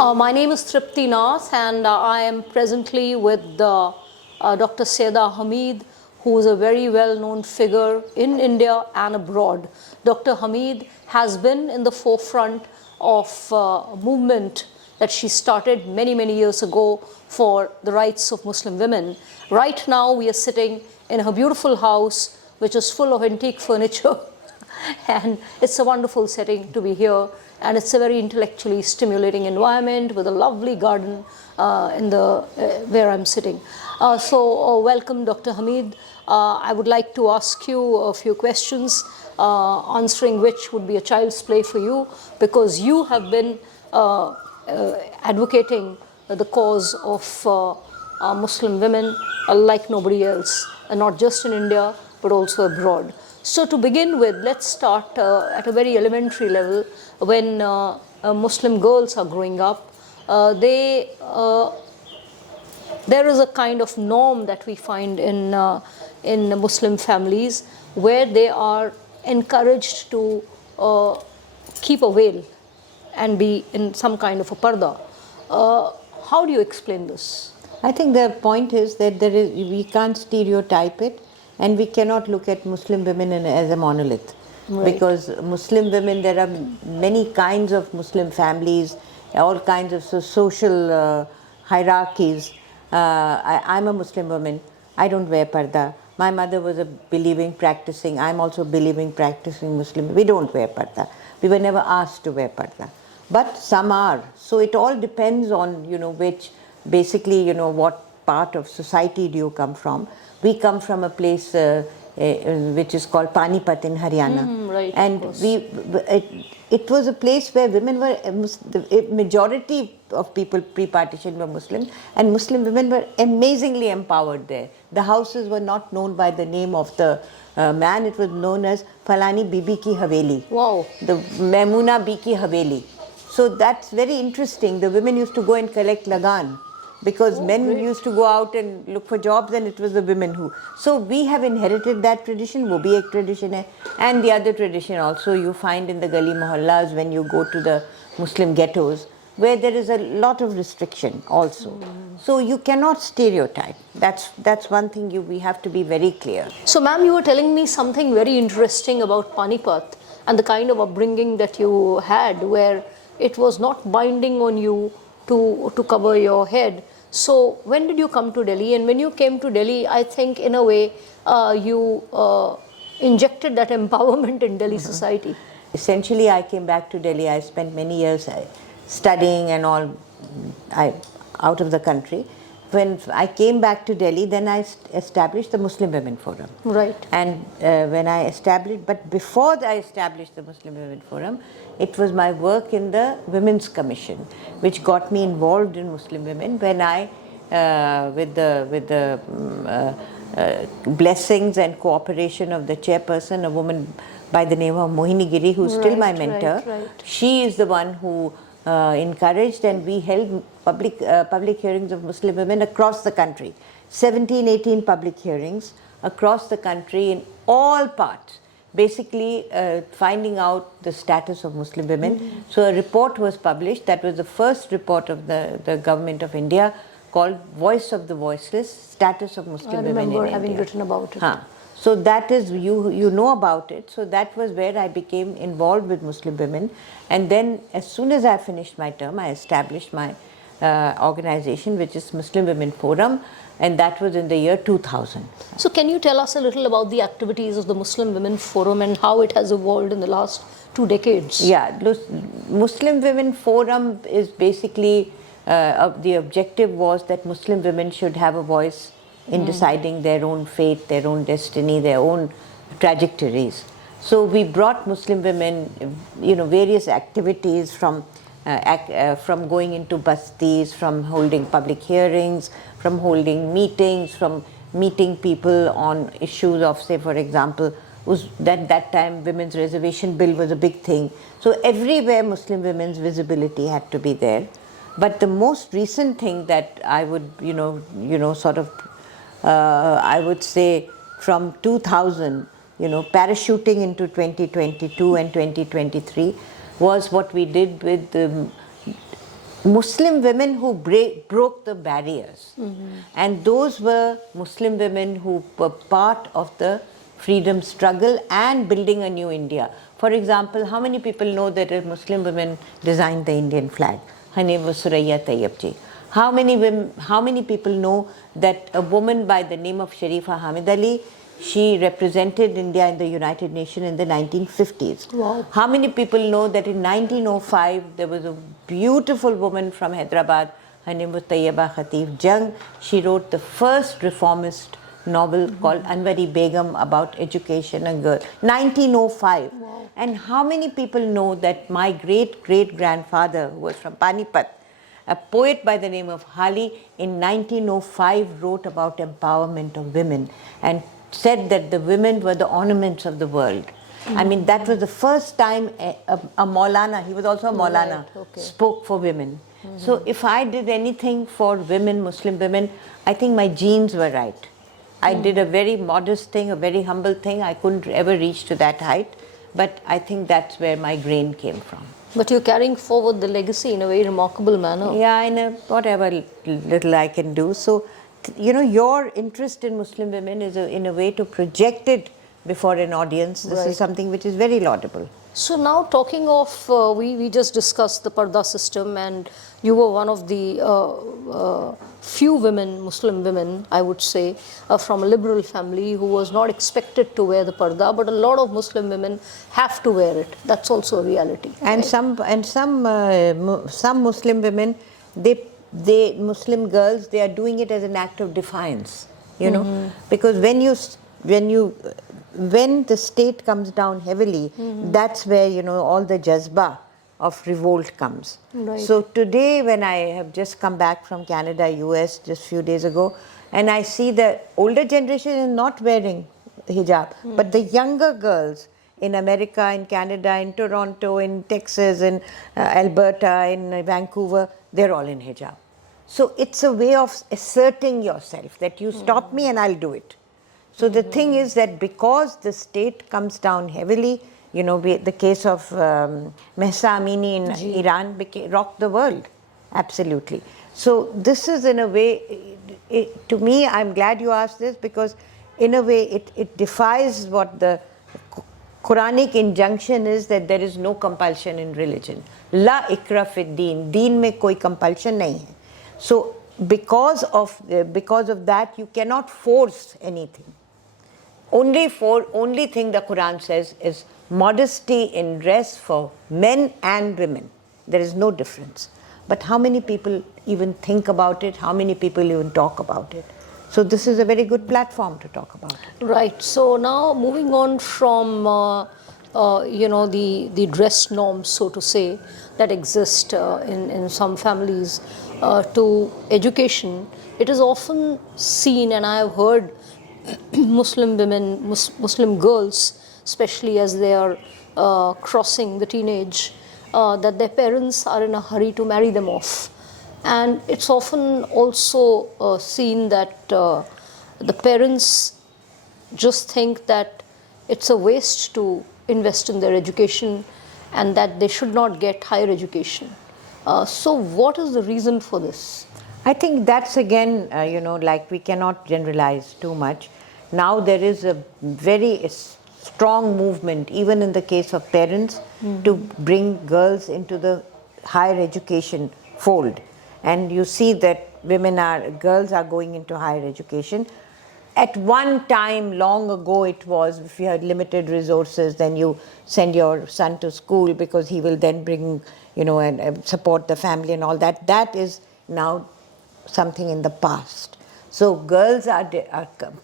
My name is Tripti Nath, and I am presently with Dr. Syeda Hameed, who is a very well-known figure in India and abroad. Dr. Hameed has been in the forefront of a movement that she started many, many years ago for the rights of Muslim women. Right now, we are sitting in her beautiful house, which is full of antique furniture. And it's a wonderful setting to be here, and it's a very intellectually stimulating environment with a lovely garden where I'm sitting. Welcome, Dr. Hameed. I would like to ask you a few questions, answering which would be a child's play for you, because you have been advocating the cause of Muslim women like nobody else, and not just in India but also abroad. So to begin with, let's start at a very elementary level. When Muslim girls are growing up, there is a kind of norm that we find in Muslim families where they are encouraged to keep a veil and be in some kind of a parda. How do you explain this? I think the point is that we can't stereotype it, and we cannot look at Muslim women as a monolith. Right. Because Muslim women, there are many kinds of Muslim families, all kinds of social hierarchies. I'm a Muslim woman. I don't wear parda. My mother was a believing, practicing. I'm also believing, practicing Muslim. We don't wear parda. We were never asked to wear parda. But some are. So it all depends on, which, basically, what part of society do you come from. We come from a place which is called Panipat in Haryana. Right, and it was a place where women were, the majority of people pre-partition were Muslim, and Muslim women were amazingly empowered there. The houses were not known by the name of the man, it was known as Falani Bibi ki Haveli. Wow. The Maimuna Bi ki Haveli. So that's very interesting. The women used to go and collect lagan, because men used to go out and look for jobs, and it was the women who. So we have inherited that tradition, wo bhi ek tradition hai. And the other tradition also you find in the gali mohallas when you go to the Muslim ghettos, where there is a lot of restriction also. So you cannot stereotype. That's one thing we have to be very clear. So ma'am, you were telling me something very interesting about Panipat and the kind of upbringing that you had, where it was not binding on you to cover your head. So when did you come to Delhi? And when you came to Delhi, I think in a way you injected that empowerment in Delhi society. Essentially, I came back to Delhi. I spent many years studying and all out of the country. When I came back to Delhi, then I established the Muslim Women Forum. Right. And when I established, but before I established the Muslim Women Forum, it was my work in the Women's Commission, which got me involved in Muslim women when I, with the blessings and cooperation of the chairperson, a woman by the name of Mohini Giri, who's still my mentor. Right. She is the one who encouraged, and we held public hearings of Muslim women across the country. 17, 18 public hearings across the country in all parts, basically finding out the status of Muslim women. So a report was published. That was the first report of the government of India, called Voice of the Voiceless, Status of Muslim Women in India. I remember having written about it. So that is, you know about it. So that was where I became involved with Muslim women. And then as soon as I finished my term, I established my organization, which is Muslim Women Forum, and that was in the year 2000. So can you tell us a little about the activities of the Muslim Women Forum and how it has evolved in the last 2 decades? Yeah, Muslim Women Forum is basically, the objective was that Muslim women should have a voice in deciding their own fate, their own destiny, their own trajectories. So we brought Muslim women, various activities from going into bastis, from holding public hearings, from holding meetings, from meeting people on issues of, say, for example, that time women's reservation bill was a big thing. So everywhere Muslim women's visibility had to be there. But the most recent thing that I would, I would say from 2000, parachuting into 2022 and 2023 was what we did with Muslim women who broke the barriers. And those were Muslim women who were part of the freedom struggle and building a new India. For example, how many people know that a Muslim woman designed the Indian flag? Her name was Suraya Tayyabji. How many people know that a woman by the name of Syeda Hameed, she represented India in the United Nations in the 1950s. Wow. How many people know that in 1905 there was a beautiful woman from Hyderabad, her name was Tayyaba Khatib Jung. She wrote the first reformist novel called Anwari Begum about education and girls. 1905. Wow. And how many people know that my great-great-grandfather, who was from Panipat, a poet by the name of Hali, in 1905 wrote about empowerment of women and said that the women were the ornaments of the world. I mean, that was the first time a Maulana, he was also a Maulana, Right, okay. spoke for women. So if I did anything for women, Muslim women, I think my genes were right. I did a very modest thing, a very humble thing. I couldn't ever reach to that height, but I think that's where my grain came from. But you're carrying forward the legacy in a very remarkable manner. Yeah, in a whatever little I can do. So, you know, your interest in Muslim women is in a way to project it before an audience. This Right. is something which is very laudable. So now talking of, we just discussed the Parda system, and you were one of the few women, Muslim women, I would say, from a liberal family who was not expected to wear the Parda, but a lot of Muslim women have to wear it. That's also a reality. And right? some Muslim women, they Muslim girls, they are doing it as an act of defiance. You know, because when the state comes down heavily, that's where, you know, all the jazba of revolt comes. Right. So today, when I have just come back from Canada, US, just a few days ago, and I see the older generation is not wearing hijab, but the younger girls in America, in Canada, in Toronto, in Texas, in Alberta, in Vancouver, they're all in hijab. So it's a way of asserting yourself that you stop me and I'll do it. So the thing is that because the state comes down heavily, you know, the case of Mahsa Amini in Iran rocked the world, absolutely. So this is in a way, to me, I'm glad you asked this, because in a way it defies what the Quranic injunction is, that there is no compulsion in religion. La ikra fi deen, deen mein koi compulsion nahi hai. So because of that, you cannot force anything. Only thing the Quran says is modesty in dress for men and women. There is no difference. But how many people even think about it? How many people even talk about it? So this is a very good platform to talk about it. Right. So now moving on from you know, the dress norms, so to say, that exist in some families, to education, it is often seen, and I have heard Muslim women, Muslim girls, especially as they are crossing the teenage, that their parents are in a hurry to marry them off. And it's often also seen that the parents just think that it's a waste to invest in their education and that they should not get higher education. So what is the reason for this? I think that's again, you know, like we cannot generalize too much. Now there is a very strong movement, even in the case of parents, to bring girls into the higher education fold. And you see that girls are going into higher education. At one time, long ago it was, if you had limited resources, then you send your son to school because he will then bring, you know, and support the family and all that. That is now something in the past. So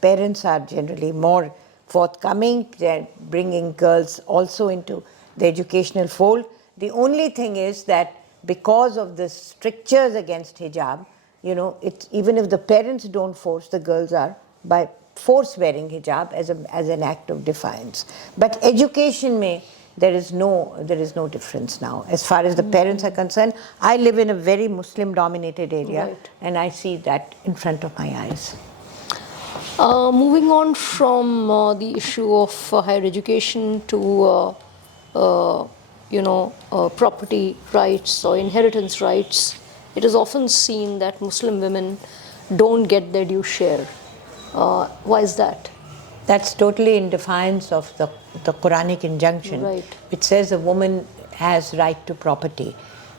parents are generally more forthcoming. They're bringing girls also into the educational fold. The only thing is that because of the strictures against hijab, you know, even if the parents don't force, the girls are by force wearing hijab as an act of defiance. But education there is no difference now as far as the parents are concerned. I live in a very Muslim dominated area, Right. and I see that in front of my eyes. Moving on from the issue of higher education to you know, property rights or inheritance rights, it is often seen that Muslim women don't get their due share. Why is that? That's totally in defiance of the Quranic injunction, Right. which says a woman has right to property.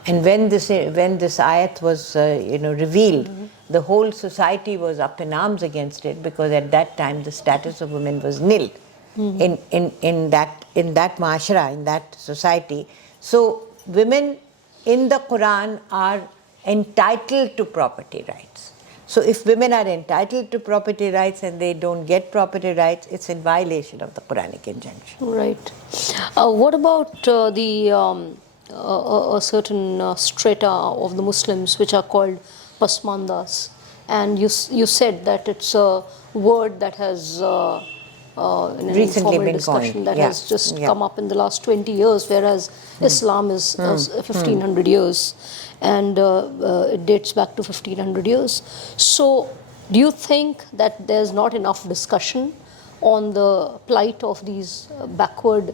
And when this ayat was revealed, the whole society was up in arms against it, because at that time the status of women was nil in that mashra, in that society. So women in the Quran are entitled to property rights. So if women are entitled to property rights and they don't get property rights, it's in violation of the Quranic injunction. Right. What about a certain strata of the Muslims which are called Pasmandas? And you said that it's a word that has in an Recently informal been discussion coined. that Yeah. has just Yeah. come up in the last 20 years, whereas Islam is 1500 years, and it dates back to 1500 years. So do you think that there's not enough discussion on the plight of these backward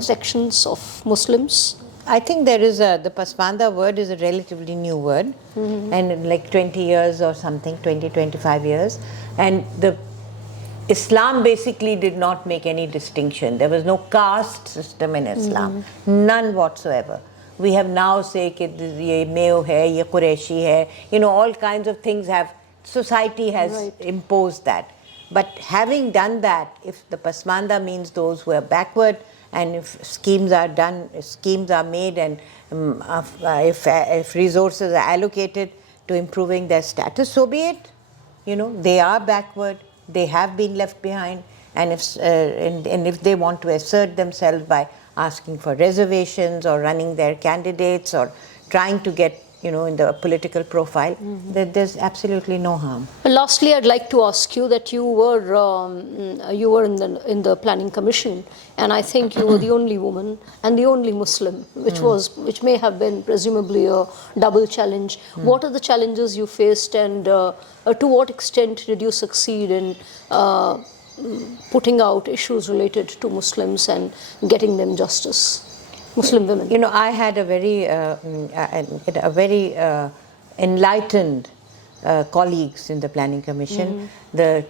sections of Muslims? I think there is the Pasmanda word is a relatively new word, and like 20 years or something, 20, 25 years. And Islam basically did not make any distinction. There was no caste system in Islam, none whatsoever. We have now say कि ये Mayo hai, ये Qureshi hai, all kinds of things society has Right. imposed that. But having done that, if the Pasmanda means those who are backward, and if schemes are made, and if resources are allocated to improving their status, so be it. They are backward, they have been left behind, and if they want to assert themselves by asking for reservations or running their candidates or trying to get in the political profile, there's absolutely no harm. Lastly, I'd like to ask you that you were in the planning commission, and I think you were the only woman and the only Muslim, which may have been presumably a double challenge. What are the challenges you faced, and to what extent did you succeed in putting out issues related to Muslims and getting them justice? Muslim women. I had a very enlightened colleagues in the Planning Commission. The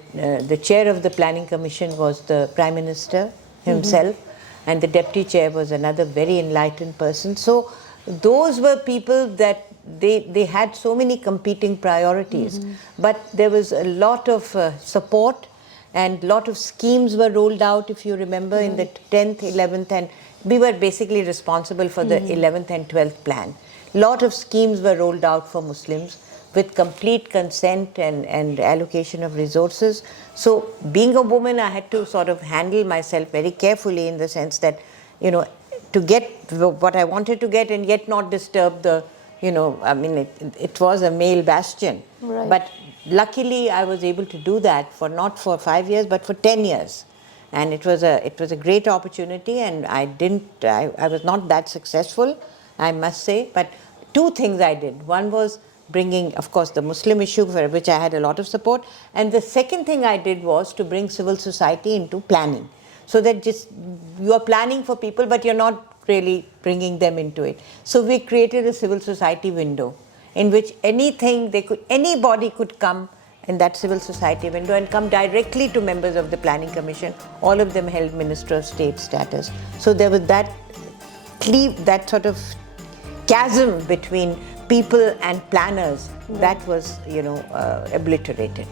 chair of the Planning Commission was the Prime Minister himself, and the deputy chair was another very enlightened person. So those were people that they had so many competing priorities, but there was a lot of support, and a lot of schemes were rolled out, if you remember, in the 10th, 11th, and we were basically responsible for the 11th and 12th plan. Lot of schemes were rolled out for Muslims with complete consent and allocation of resources. So being a woman, I had to sort of handle myself very carefully, in the sense that, to get what I wanted to get and yet not disturb it was a male bastion. Right. But luckily I was able to do that not for 5 years, but for 10 years. And it was a great opportunity, and I was not that successful, I must say. But two things I did. One was bringing, of course, the Muslim issue, for which I had a lot of support. And the second thing I did was to bring civil society into planning. So that just you are planning for people, but you're not really bringing them into it. So we created a civil society window in which anybody could come in that civil society window and come directly to members of the Planning Commission. All of them held Minister of State status. So there was that sort of chasm between people and planners that was, obliterated.